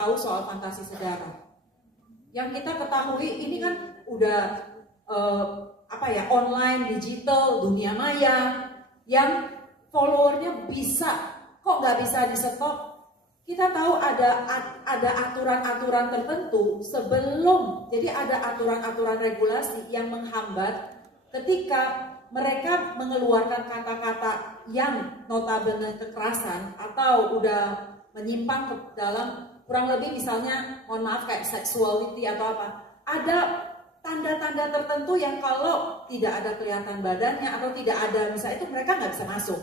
tahu soal fantasi sedara. Yang kita ketahui ini kan udah online, digital, dunia maya, yang followernya bisa, kok nggak bisa di stop. Kita tahu ada aturan-aturan tertentu sebelum, jadi ada aturan-aturan regulasi yang menghambat ketika mereka mengeluarkan kata-kata yang notabene kekerasan atau udah menyimpang ke dalam kurang lebih misalnya, mohon maaf kayak sexuality atau apa. Ada tanda-tanda tertentu yang kalau tidak ada kelihatan badannya atau tidak ada misalnya itu mereka nggak bisa masuk.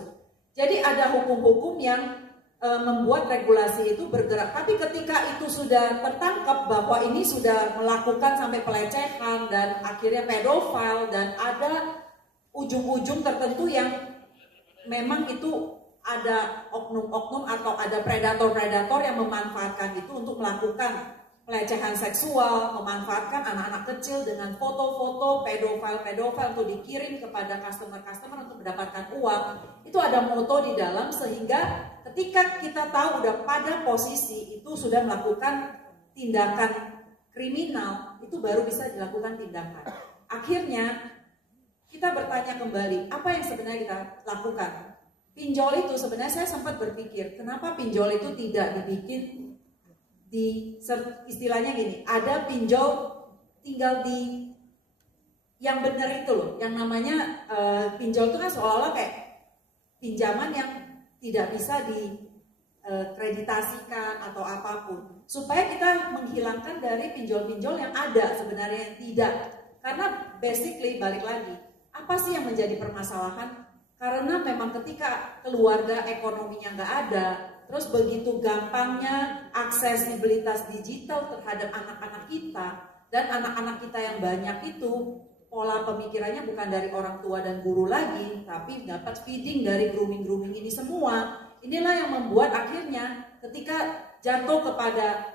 Jadi ada hukum-hukum yang membuat regulasi itu bergerak. Tapi ketika itu sudah tertangkap bahwa ini sudah melakukan sampai pelecehan dan akhirnya pedofil dan ada ujung-ujung tertentu yang memang itu ada oknum-oknum atau ada predator-predator yang memanfaatkan itu untuk melakukan pelecehan seksual, memanfaatkan anak-anak kecil dengan foto-foto pedofil untuk dikirim kepada customer-customer untuk mendapatkan uang. Itu ada moto di dalam sehingga ketika kita tahu udah pada posisi itu sudah melakukan tindakan kriminal, itu baru bisa dilakukan tindakan. Akhirnya kita bertanya kembali, apa yang sebenarnya kita lakukan? Pinjol itu sebenarnya saya sempat berpikir, kenapa pinjol itu tidak dibikin di istilahnya gini, ada pinjol tinggal di yang benar itu loh, yang namanya pinjol itu kan seolah-olah kayak pinjaman yang tidak bisa dikreditasikan atau apapun, supaya kita menghilangkan dari pinjol-pinjol yang ada sebenarnya yang tidak. Karena basically balik lagi, apa sih yang menjadi permasalahan? Karena memang ketika keluarga ekonominya nggak ada, terus begitu gampangnya aksesibilitas digital terhadap anak-anak kita, dan anak-anak kita yang banyak itu pola pemikirannya bukan dari orang tua dan guru lagi, tapi dapat feeding dari grooming-grooming ini semua. Inilah yang membuat akhirnya ketika jatuh kepada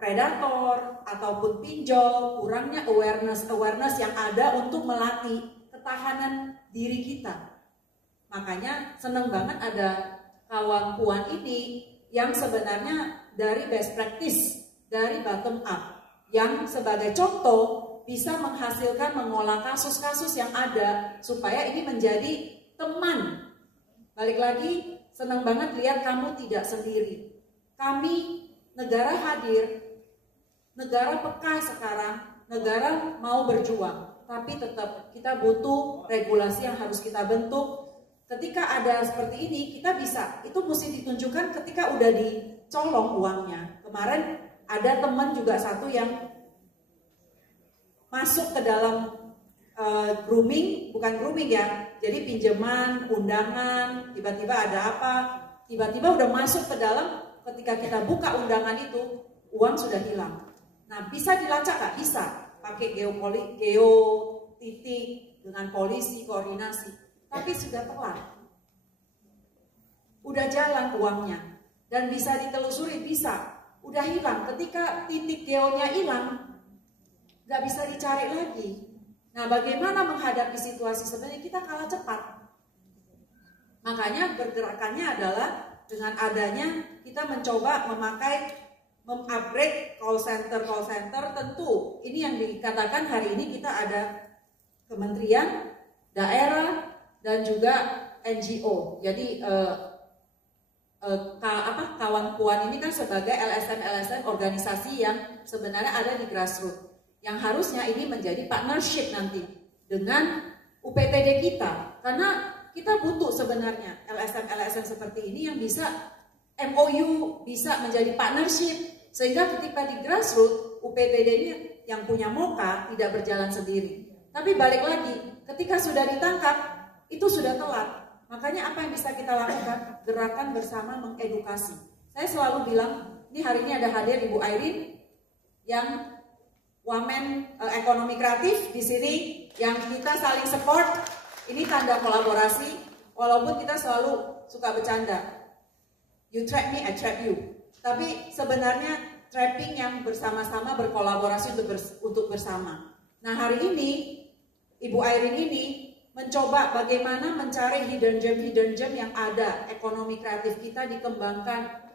predator ataupun pinjol, kurangnya awareness yang ada untuk melatih ketahanan diri kita. Makanya seneng banget ada kawan puan ini yang sebenarnya dari best practice, dari bottom up, yang sebagai contoh bisa menghasilkan mengolah kasus-kasus yang ada supaya ini menjadi teman. Balik lagi, senang banget lihat kamu tidak sendiri. Kami negara hadir, negara peka sekarang, negara mau berjuang, tapi tetap kita butuh regulasi yang harus kita bentuk. Ketika ada seperti ini, kita bisa, itu mesti ditunjukkan ketika udah dicolong uangnya. Kemarin ada teman juga satu yang masuk ke dalam grooming, bukan grooming ya, jadi pinjaman, undangan, tiba-tiba ada apa, tiba-tiba udah masuk ke dalam, ketika kita buka undangan itu, uang sudah hilang. Nah, bisa dilacak nggak? Bisa, pakai geo titik dengan polisi, koordinasi. Tapi sudah telat, udah jalan uangnya, dan bisa ditelusuri, bisa, udah hilang. Ketika titik geonya hilang, nggak bisa dicari lagi. Nah, bagaimana menghadapi situasi sebenarnya kita kalah cepat. Makanya bergerakannya adalah dengan adanya kita mencoba mengupgrade call center tentu. Ini yang dikatakan hari ini kita ada kementerian, daerah, dan juga NGO. Jadi kawan puan ini kan sebagai LSM organisasi yang sebenarnya ada di grassroots, yang harusnya ini menjadi partnership nanti dengan UPTD kita, karena kita butuh sebenarnya LSM seperti ini yang bisa MOU, bisa menjadi partnership, sehingga ketika di grassroots UPTD ini yang punya MOKA tidak berjalan sendiri. Tapi balik lagi, ketika sudah ditangkap itu sudah telat. Makanya apa yang bisa kita lakukan? Gerakan bersama mengedukasi. Saya selalu bilang, ini hari ini ada hadir Ibu Airin yang Wamen ekonomi kreatif di sini, yang kita saling support. Ini tanda kolaborasi, walaupun kita selalu suka bercanda. You trap me, I trap you. Tapi sebenarnya trapping yang bersama-sama berkolaborasi untuk bersama. Nah, hari ini Ibu Airin ini mencoba bagaimana mencari hidden gem yang ada, ekonomi kreatif kita dikembangkan,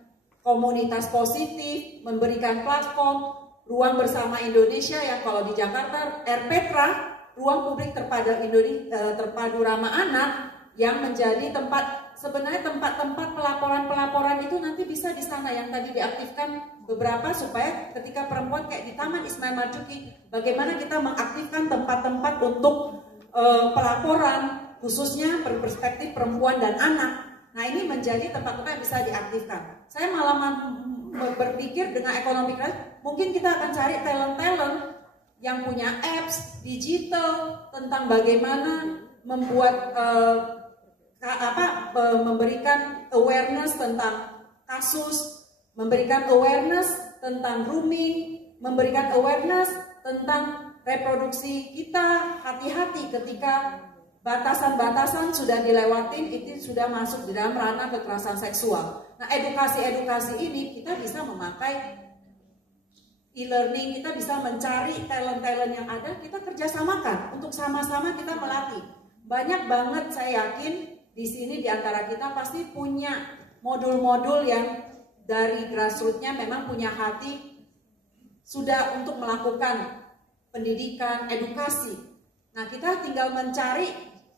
komunitas positif, memberikan platform, ruang bersama Indonesia yang kalau di Jakarta, RPTRA, ruang publik terpadu ramah anak, yang menjadi tempat, sebenarnya tempat-tempat pelaporan-pelaporan itu nanti bisa di sana yang tadi diaktifkan beberapa, supaya ketika perempuan kayak di Taman Ismail Marzuki, bagaimana kita mengaktifkan tempat-tempat untuk pelaporan khususnya berperspektif perempuan dan anak. Nah, ini menjadi tempat-tempat yang bisa diaktifkan. Saya malah berpikir dengan ekonomi kreatif, mungkin kita akan cari talent-talent yang punya apps digital tentang bagaimana membuat memberikan awareness tentang kasus, memberikan awareness tentang grooming, memberikan awareness tentang reproduksi kita. Hati-hati ketika batasan-batasan sudah dilewatin, itu sudah masuk di dalam ranah kekerasan seksual. Nah, edukasi-edukasi ini kita bisa memakai e-learning, kita bisa mencari talent-talent yang ada, kita kerjasamakan untuk sama-sama kita melatih. Banyak banget, saya yakin di sini di antara kita pasti punya modul-modul yang dari grassroots-nya memang punya hati sudah untuk melakukan pendidikan, edukasi. Nah, kita tinggal mencari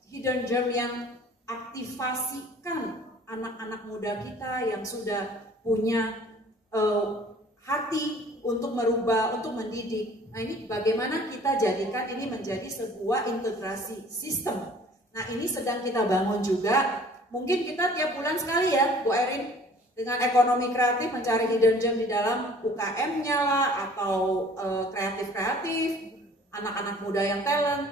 hidden gem yang aktivasikan anak-anak muda kita yang sudah punya hati untuk merubah, untuk mendidik. Nah, ini bagaimana kita jadikan ini menjadi sebuah integrasi sistem. Nah, ini sedang kita bangun juga. Mungkin kita tiap bulan sekali ya, Bu Erin, dengan ekonomi kreatif mencari hidden gem di dalam UKM-nya lah, atau kreatif-kreatif, anak-anak muda yang talent.